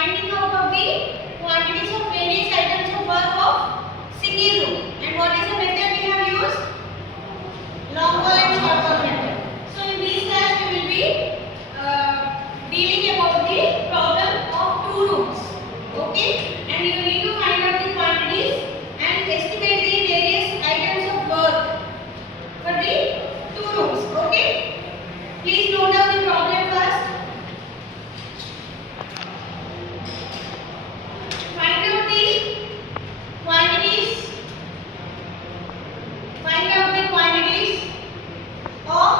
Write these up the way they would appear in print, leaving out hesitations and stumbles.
finding out of the quantities of various items of work of single room. And what is the method we have used? Longwall and Shortwall method. So in this class we will be dealing about the problem of two rooms. Okay, and you need to find out the quantities and estimate the various items of work for the two rooms. Okay, please note down the problem first. Find out the quantities. Find out the quantities of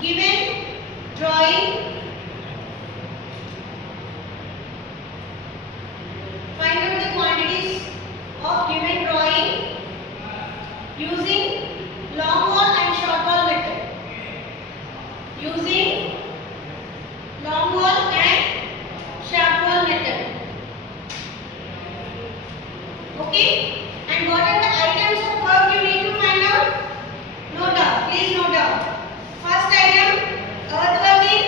given drawing. Find out the quantities of given drawing using Longwall and Shortwall method. Using Longwall and Shortwall method. Okay? And what are the items of work you need to find out? Note down. Please note down. First item, earthworking.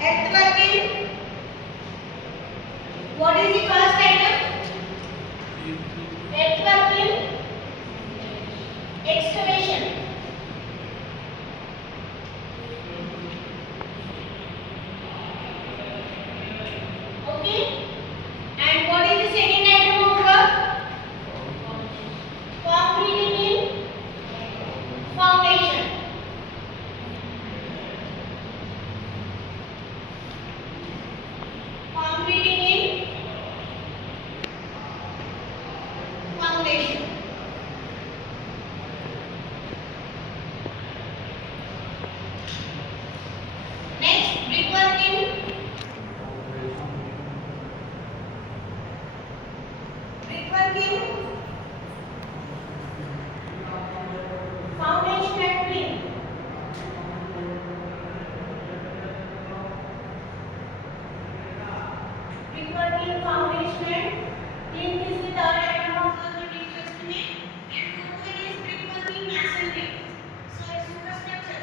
Earthworking. What is the first item? Earthworking. Excavation. Okay? And what is the second item of work? Concreting in foundation. Concreting in foundation. Next, brickworking. Brickworking. Foundation and plinth. Brickworking, foundation and plinth is the third item of work we need to estimate. And fourth one is brickworking masonry. So it's superstructure.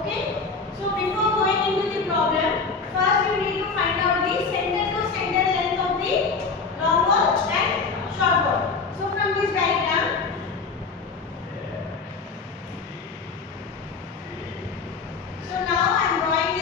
Okay. So before going into the problem, first you need to find out the center to center length of the long wall and short wall. So from this diagram, so now I am drawing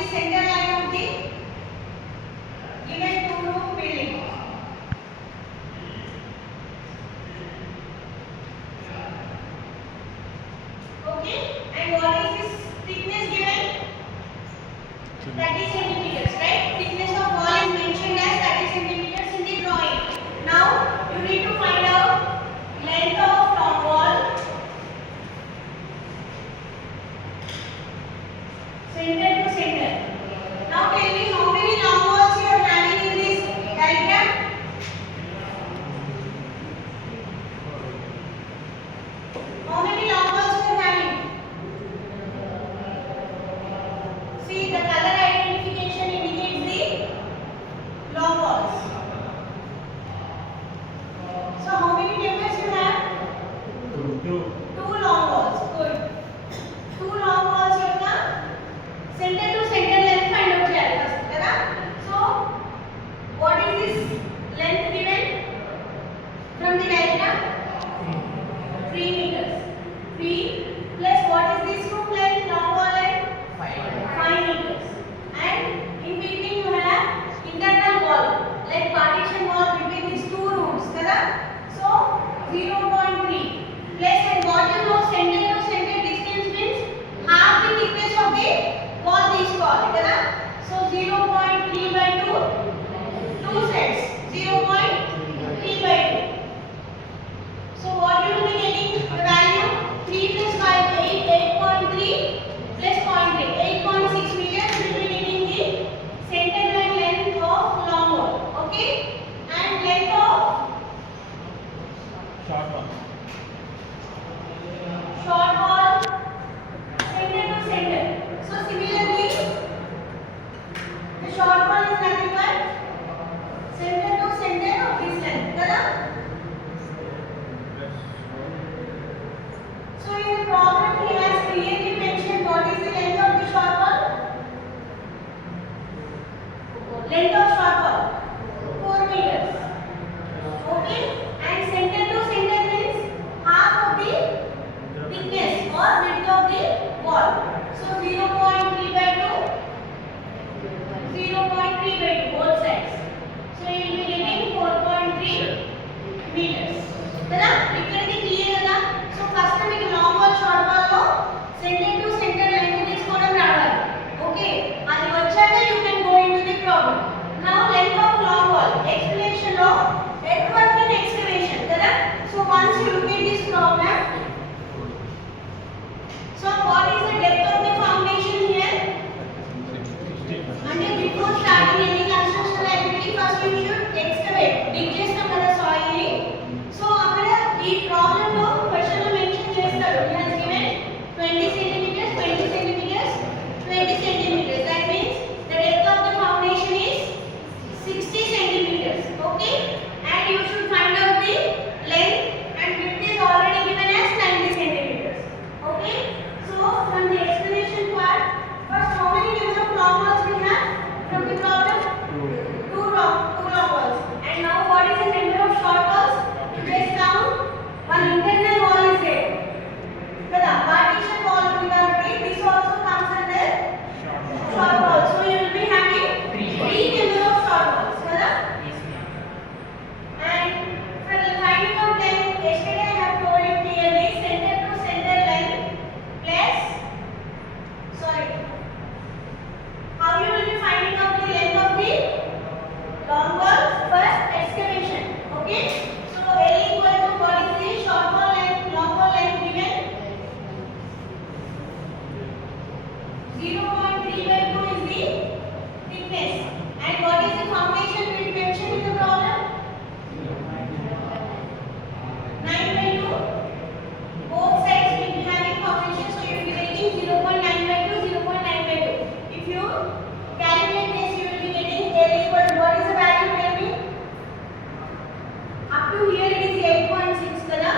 to here it is 8.6 కదా,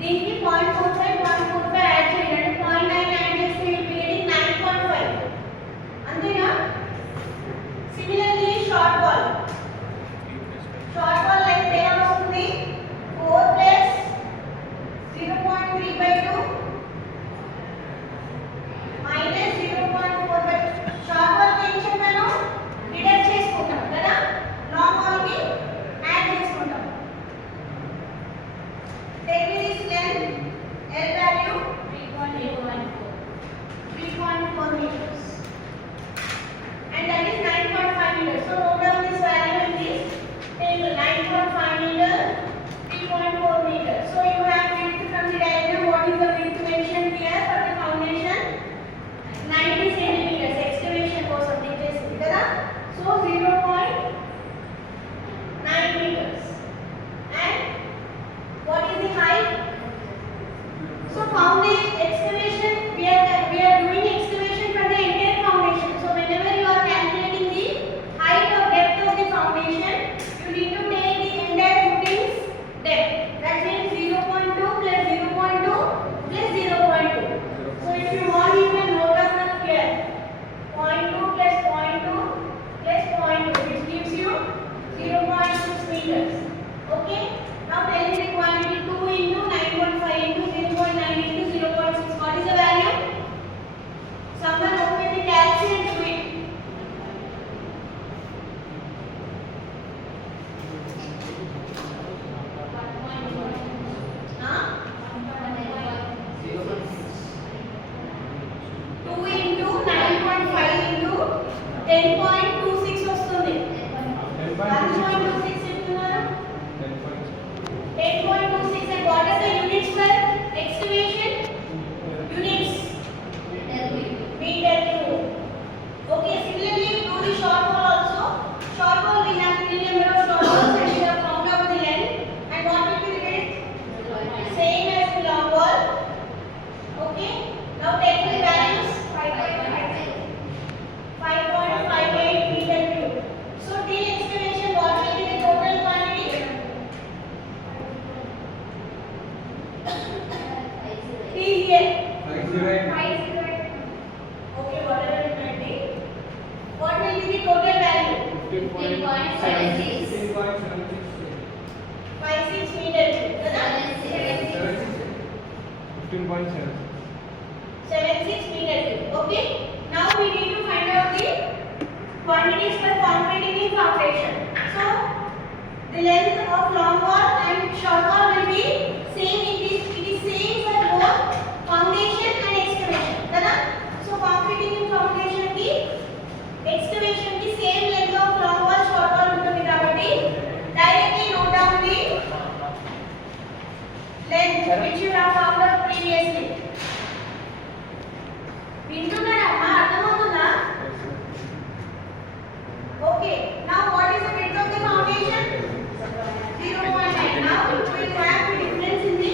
దీనికి 0.45 add చేయండి, అంటే 0.9 add చేస్తే you will be getting 9.5 అంతేనా. Similarly short wall length ఎలా వస్తుంది 4 plus 0.3/2 minus 0.4/2. Short wall కి ఏం చెప్పాను, డిడక్ట్ చేసుకుంటాం కదా, లాంగ్ వాల్ కి యాడ్ చేసుకుంటాం. Take this length L value 3.4 meters and that is 9.5 meters. So note down this value in this table, 9.5 meter, 3.4 meter. So you have width from the diagram. What is the width mentioned here for the foundation? 90 centimeters. Excavation కోసం తీసేసింది కదా. So 0.9 meters. And what is the height? So foundation excavation, we are doing excavation for the entire foundation. So whenever you are calculating the height or depth of the foundation, you need to take the entire footings depth. That means 0.2 plus 0.2 plus 0.2. So if you want, you can note down here 0.2 plus 0.2 plus 0.2, which gives you 0.6 meters. Okay. Now tell me the quantity 2 into 9.5 into 0.9 into 0.6. What is the value? Someone open the calculator and do it. Huh? 2 into 9.5 into 10.26 వస్తుంది. 1.26 చెప్తున్నారు. 10.26. And what are the units for excavation? Units. Meter cube. Okay, similarly we do the short wall also. Short wall we have 3 number of short walls and we have found out the length. And what will be the width? Same as the long wall. Okay. Now take the values. 5.58 meter cube. So till excavation, what will be the total quantity? Here. 508. Okay, whatever it might be. What will be the total value? 15.76. 56 meter cube. 15.76 meter cube. Okay. Now we need to find out the quantities for concreting the foundation. So the length of long wall and short wall will be same. It is same for both foundation and excavation. Kada? So concreting in foundation ki excavation ki same length of long wall short wall untundi kabatti directly note down the length which you have found out previously. వింటున్నారా అమ్మా, అర్థమవుతుందా? Okay, now what is the width of the foundation? 0.9. Now we will have the difference in the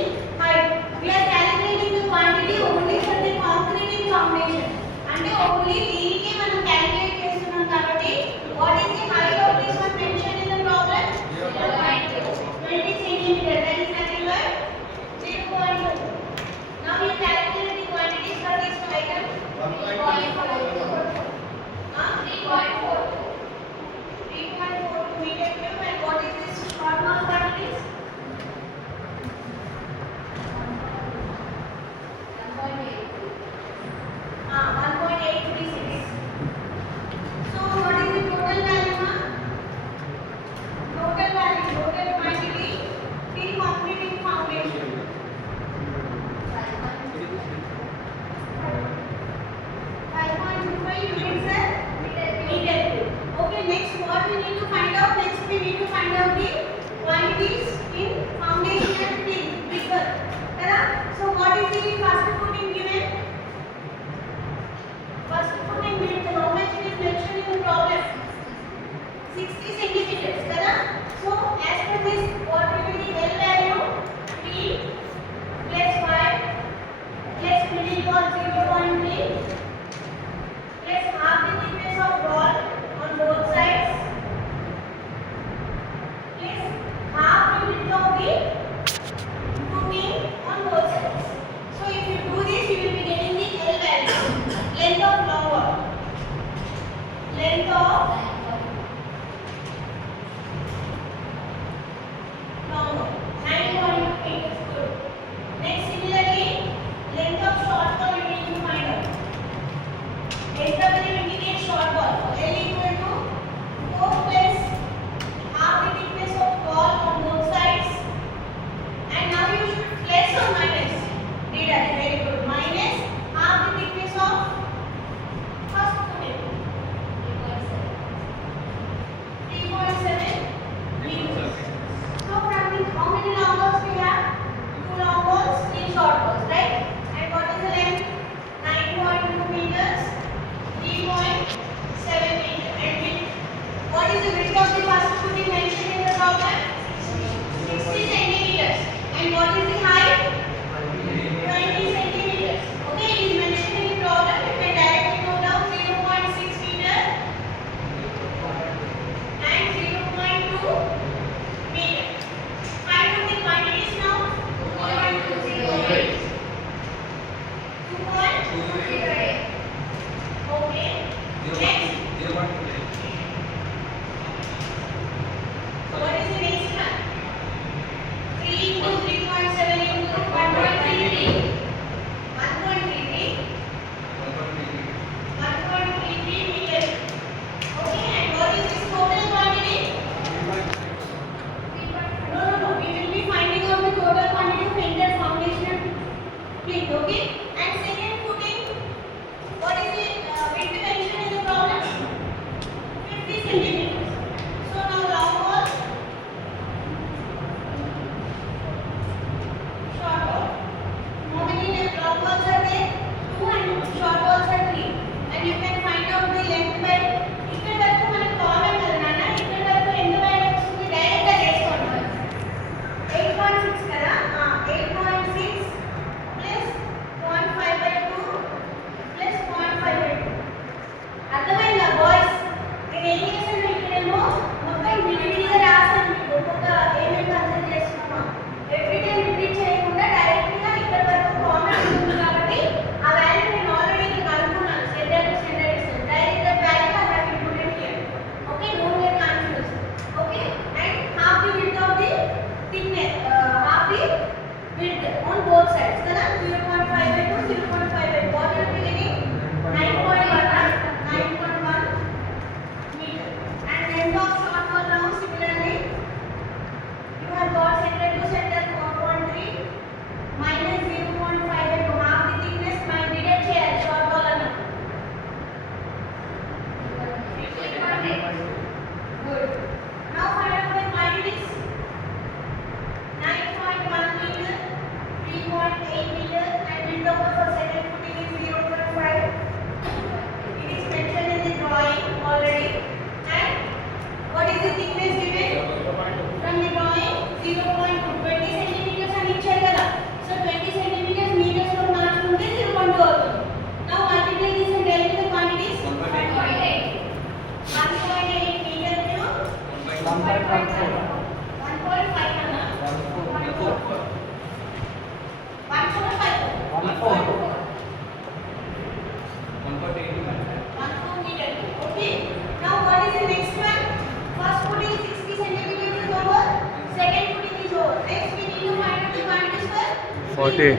40.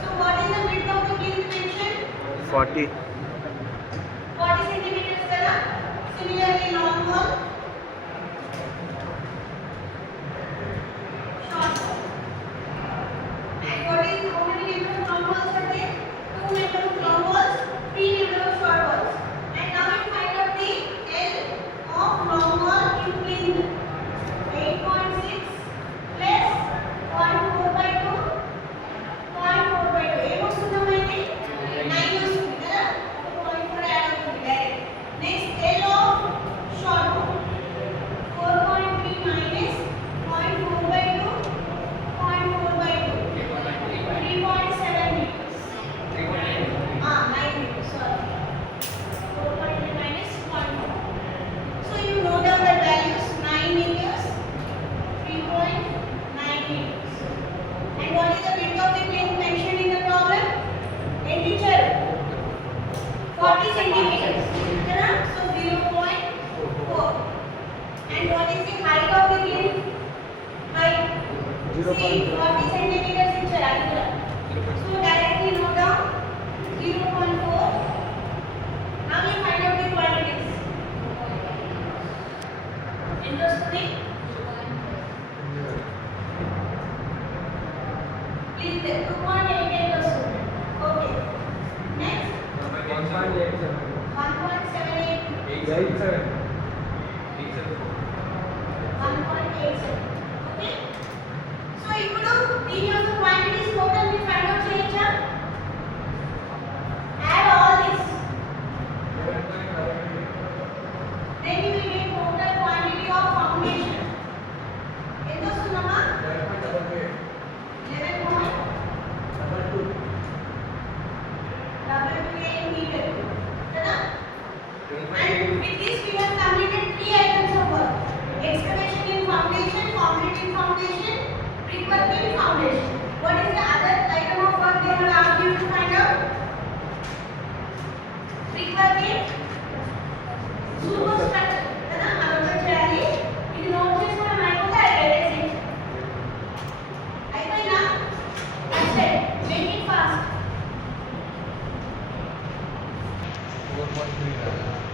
So what is the width of the plinth mentioned? 40. 40 centimeters kada. Similarly long wall, short wall. And what is how many members of long walls are there? 2 members of long walls, 3 members of short walls. And now we find out the L of long wall in plinth. 8.6 plus 0.4 by 2. 0.4 by 2. ఏం వస్తుందమ్మా ఇది? 9 వస్తుంది కదా? 0.4 add అవుతుంది direct. Next L of short wall. 4.3 minus 0.4 by 2. 0.4 by 2. 3.7 meters. 9 meters, sorry. 4.3 minus 0.4. So you note down the values 9 meters, 3.9 meters. And what is the width of the plinth mentioned in the problem? In teacher? 40 centimeters. Correct? So 0.4. And what is the height of the plinth? Height. See, 40 centimeters teacher. So directly note down 0.4. Now we find out the quantities. Interesting? Please 2.88 వస్తుంది. Okay. Next 1.78. 1.87. Okay. So ఇప్పుడు దీని యొక్క quantities total we find out చేయొచ్చా? Add all this. Then you will get total quantity of foundation. ఎంత వస్తుందమ్మా? 11.22 meter. కదా? And with this we have completed 3 items of work. Excavation in foundation, concrete in foundation, brickwork in foundation. What is the other item of work they have asked you to find out? Brickwork in superstructure. కదా? అదొకటి చేయాలి. ఇది note చేసుకుని అయిపోతే identify. అయిపోయినా? That's it. Make it fast. 4.3.